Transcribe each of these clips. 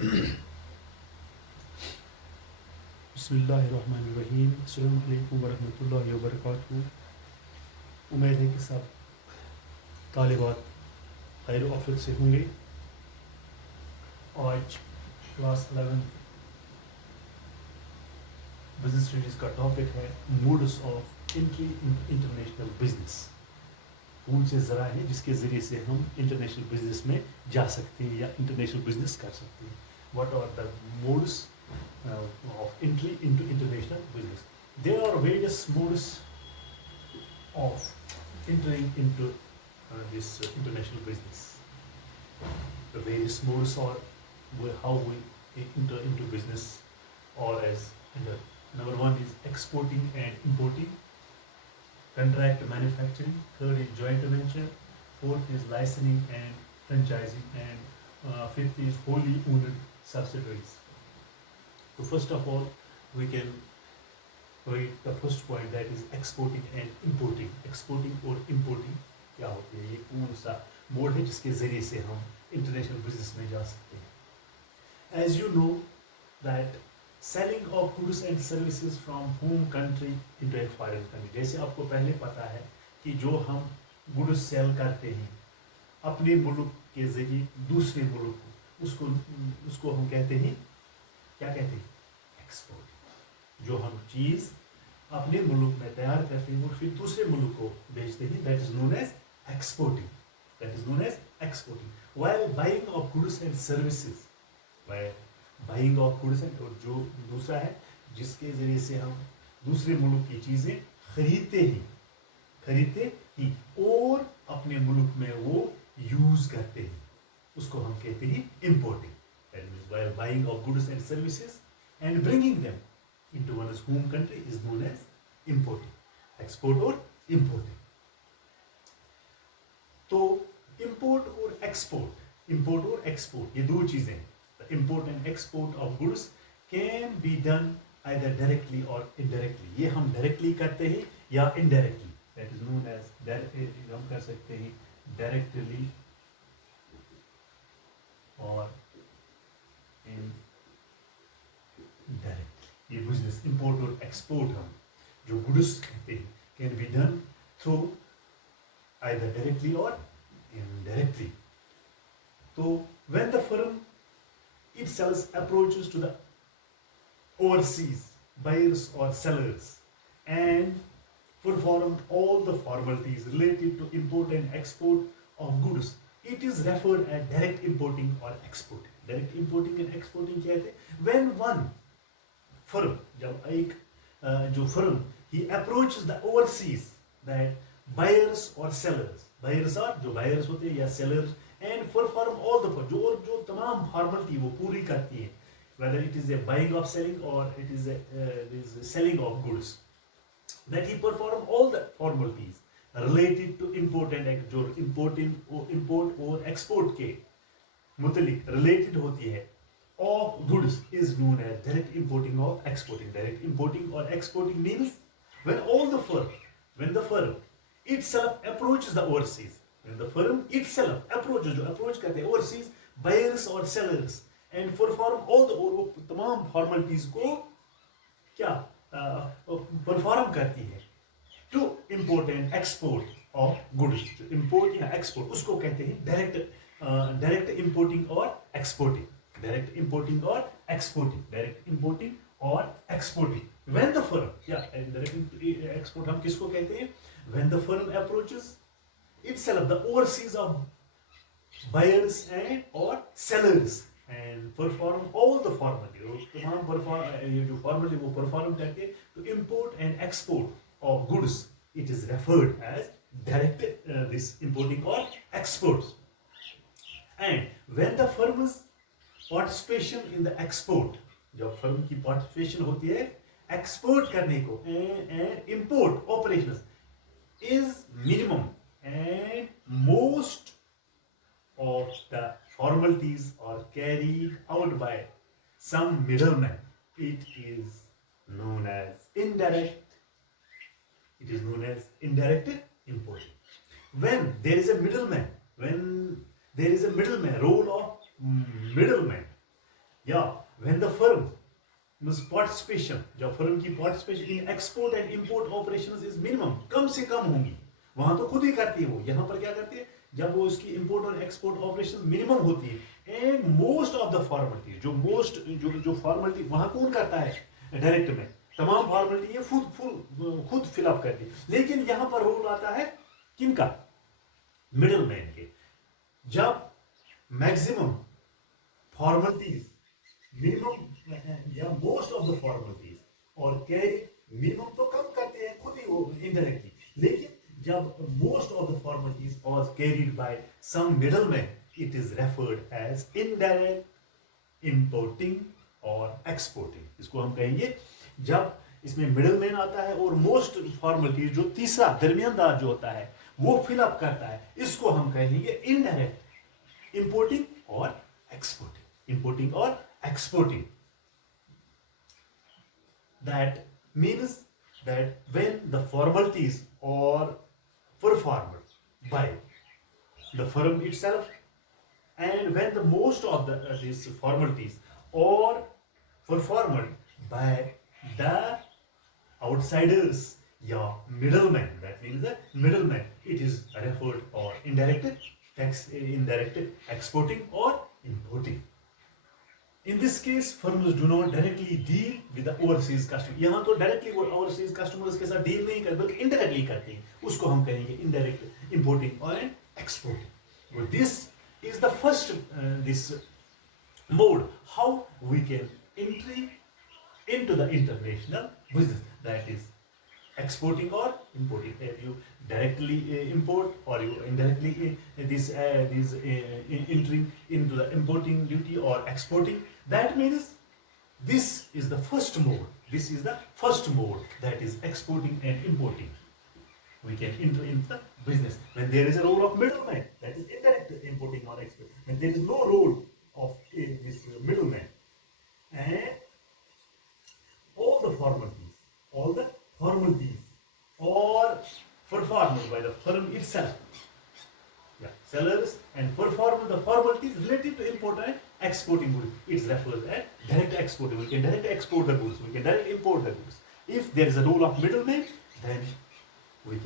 बिस्मिल्लाहिर्रहमानिर्रहीम। अस्सलामु अलैकुम वरहमतुल्लाहि वबरकातुहू। उम्मीद है कि सब तालिबात खैर आफियत से होंगे। आज क्लास 11 बिजनेस स्टडीज़ का टॉपिक है modes of entry into international business. कौन से ज़रा हैं जिसके ज़रिए से हम इंटरनेशनल बिजनेस में जा सकते हैं या इंटरनेशनल बिजनेस कर सकते हैं। What are the modes of entry into international business? There are various modes of entering into this international business. The various modes are how we enter into business, or as number one is exporting and importing, contract manufacturing, third is joint venture, fourth is licensing and franchising, and fifth is wholly owned subsidiaries. So first of all, we can read the first point, that is exporting and importing. Exporting और importing क्या होती है? ये कौन सा mode है जिसके ज़रिए से हम इंटरनेशनल बिजनेस में जा सकते हैं? As you know that selling of goods and services from home country into a foreign country. जैसे आपको पहले पता है कि जो हम गुड्स सेल करते हैं अपने मुल्क के ज़रिए दूसरे मुल्क को, उसको हम कहते हैं, क्या कहते हैं? एक्सपोर्ट। जो हम चीज़ अपने मुल्क में तैयार करते हैं और फिर दूसरे मुल्क को बेचते हैं, that is known as exporting. That is known as exporting. While buying of goods and services, while buying of goods and, और जो दूसरा है जिसके जरिए से हम दूसरे मुल्क की चीज़ें खरीदते ही और अपने मुल्क में वो यूज करते हैं, उसको हम कहते हैं importing. That means while buying of goods and services and bringing them into one's home country is known as importing. Export or importing. तो import और export ये दो चीजें हैं। The import and export of goods can be done either directly or indirectly. ये हम directly करते हैं या indirectly. That is known as हम कर सकते हैं directly और डायरेक्ट। ये बिजनेस इंपोर्ट और एक्सपोर्ट हम जो गुड्स कहते हैं can be done through either directly और इनडायरेक्टली। तो when the firm itself approaches to the overseas buyers or sellers and perform all the formalities related to import and export of goods, it is referred as direct importing or exporting. Direct importing and exporting क्या है? When one firm, जब एक जो firm he approaches the overseas that buyers और sellers, buyers are जो buyers होते हैं या sellers, and perform all the जो तमाम फॉर्मेलिटी वो पूरी करती है, whether it is a buying of selling or it is a selling of goods, that he perform all the formalities related to import and जो import और export के मुतलिक related होती है of goods is known as direct importing और exporting. Direct importing और exporting means when the firm itself approaches the overseas, when the firm itself approaches, जो approach करते हैं ओवरसीज बायर्स और sellers and perform all the, और वो तमाम formalities को क्या परफॉर्म करती है to import and export of goods. Import या एक्सपोर्ट उसको कहते हैं डायरेक्ट इंपोर्टिंग और एक्सपोर्टिंग। डायरेक्ट इंपोर्टिंग और एक्सपोर्टिंग, डायरेक्ट इंपोर्टिंग और एक्सपोर्टिंग। व्हेन द फर्म, या डायरेक्ट एक्सपोर्ट हम किसको कहते हैं? When the firm approaches itself the overseas of buyers and और sellers and perform all the formality, तमाम ये जो फॉर्मेलिटी वो परफॉर्म करके to import and export of goods, it is referred as direct this importing और exports. And when the firm's participation in the export, जब firm की participation होती है एक्सपोर्ट करने को and import operations is minimum and most of the formalities are carried out by some middleman, it is known as indirect. It is known as indirect importing. When there is a middleman, role of middleman, या when the firm participation, जब firm की participation in export and import operations is minimum, कम से कम होंगी, वहां तो खुद ही करती है वो, यहाँ पर क्या करती है, जब वो उसकी इंपोर्ट और एक्सपोर्ट ऑपरेशन मिनिमम होती है and most of the formality, जो फॉर्मेलिटी वहां कौन करता है डायरेक्ट में, तमाम फॉर्मेलिटी ये खुद फिलअप करती है, लेकिन यहां पर रोल आता है किनका, मिडिल मैन के। जब मैक्सिमम फॉर्मेलिटीज, मिनिमम या मोस्ट ऑफ द फॉर्मेलिटीज और कैरी, मिनिमम तो कम करते हैं खुद ही वो इनडायरेक्टली, लेकिन जब most of the formalities are carried by some middleman, it is referred as indirect importing और एक्सपोर्टिंग। इसको हम कहेंगे, जब इसमें मिडलमैन आता है और मोस्ट फॉर्मेलिटीज, जो तीसरा दरमियानदार जो होता है वो फिलअप करता है, इसको हम कहेंगे इनडायरेक्ट इंपोर्टिंग और एक्सपोर्टिंग, इंपोर्टिंग और exporting. That means that when the formalities are performed by the firm itself, and when the most of these formalities are performed by the outsiders, yeah, middleman, that means the middleman, it is referred or indirect exporting or importing. In this case, firms do not directly deal with the overseas customer. यहाँ तो directly वो overseas customers के साथ deal नहीं करते, बल्कि indirectly करते हैं, उसको हम कहेंगे indirect importing or exporting. So this is the first this mode how we can entry into the international business, that is exporting or importing. If you directly import or you indirectly entering into the importing duty or exporting, that means this is the first mode. This is the first mode, that is exporting and importing. We can enter into the business when there is a role of middleman, that is indirect importing or exporting. When there is no role of this middleman, and all the formalities or performed by the firm itself. Yeah, sellers and perform the formalities related to import and exporting goods. It's referred as direct exporting. We can direct export the goods. We can direct import the goods. If there is a role of middleman, then we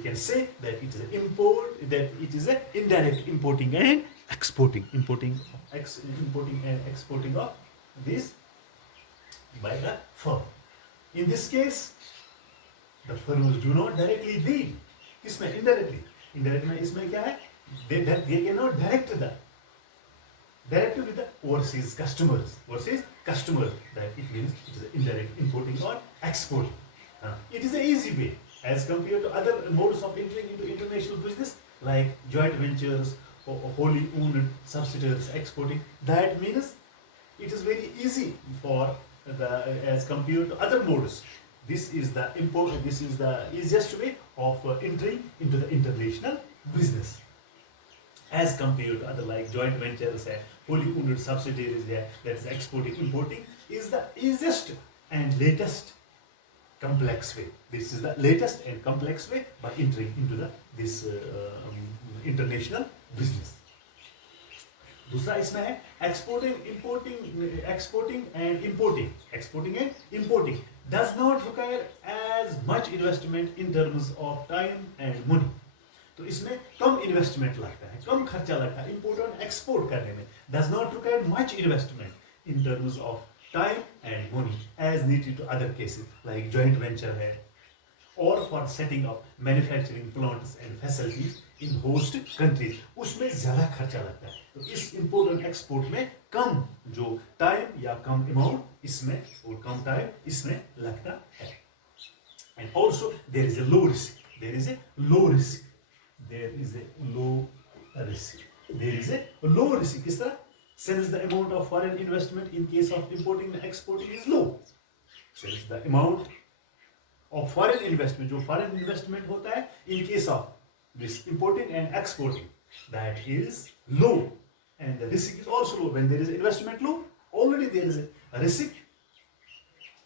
can say that it is an import, that it is an indirect importing and exporting, importing and exporting of this by the firm. In this case, the firms do not directly deal. इसमें indirectly. Indirect में इसमें क्या है? They cannot direct with the overseas customers. That it means it is indirect importing or exporting. It is an easy way as compared to other modes of entering into international business like joint ventures or wholly owned subsidiaries exporting. That means it is very easy for as compared to other modes. This is the easiest way of entering into the international business as compared to other like joint ventures and wholly owned subsidiaries. That is exporting, importing is the easiest and latest complex way. This is the latest and complex way by entering into this international business. दूसरा इसमें है exporting and importing does not require as much investment in terms of time and money. तो इसमें कम investment लगता है, कम खर्चा लगता है इंपोर्ट और एक्सपोर्ट करने में. does not require much investment in terms of time and money as needed to other cases like joint venture है, or for setting up manufacturing plants and facilities in host countries. उसमें ज़्यादा खर्चा लगता है. तो इस import और export में कम जो time या कम amount इसमें और कम time इसमें लगता है. And also there is a low risk. किस तरह? Since the amount of foreign investment in case of importing and exporting is low. Since the amount of foreign investment, जो foreign investment होता है in case of this importing and exporting, that is low, and the risk is also low. When there is investment low, already there is a risk,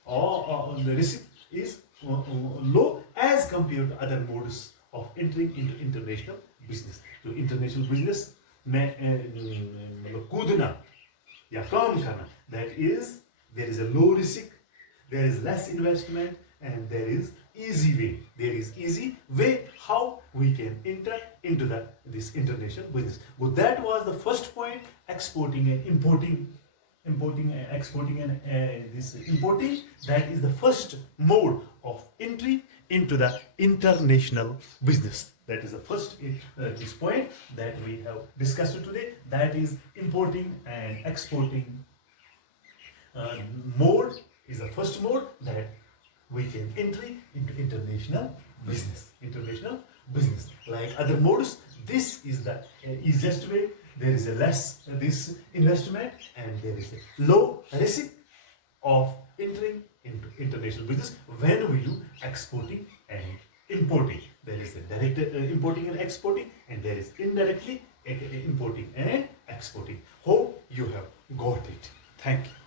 or the risk is low as compared to other modes of entering into international business. तो international business में मतलब कूदना या काम करना. That is, there is a low risk, there is less investment, and there is easy way. There is easy way how we can enter into this international business. Well, that was the first point: exporting and importing. Importing and exporting and this importing. That is the first mode of entry into the international business. That is the first this point that we have discussed today. That is importing and exporting mode is the first mode that we can entry into international business. International business. Like other modes, this is the easiest way. There is a less this investment, and there is a low risk of entering into international business when we do exporting and importing. There is a direct importing and exporting, and there is indirectly importing and exporting. Hope you have got it. Thank you.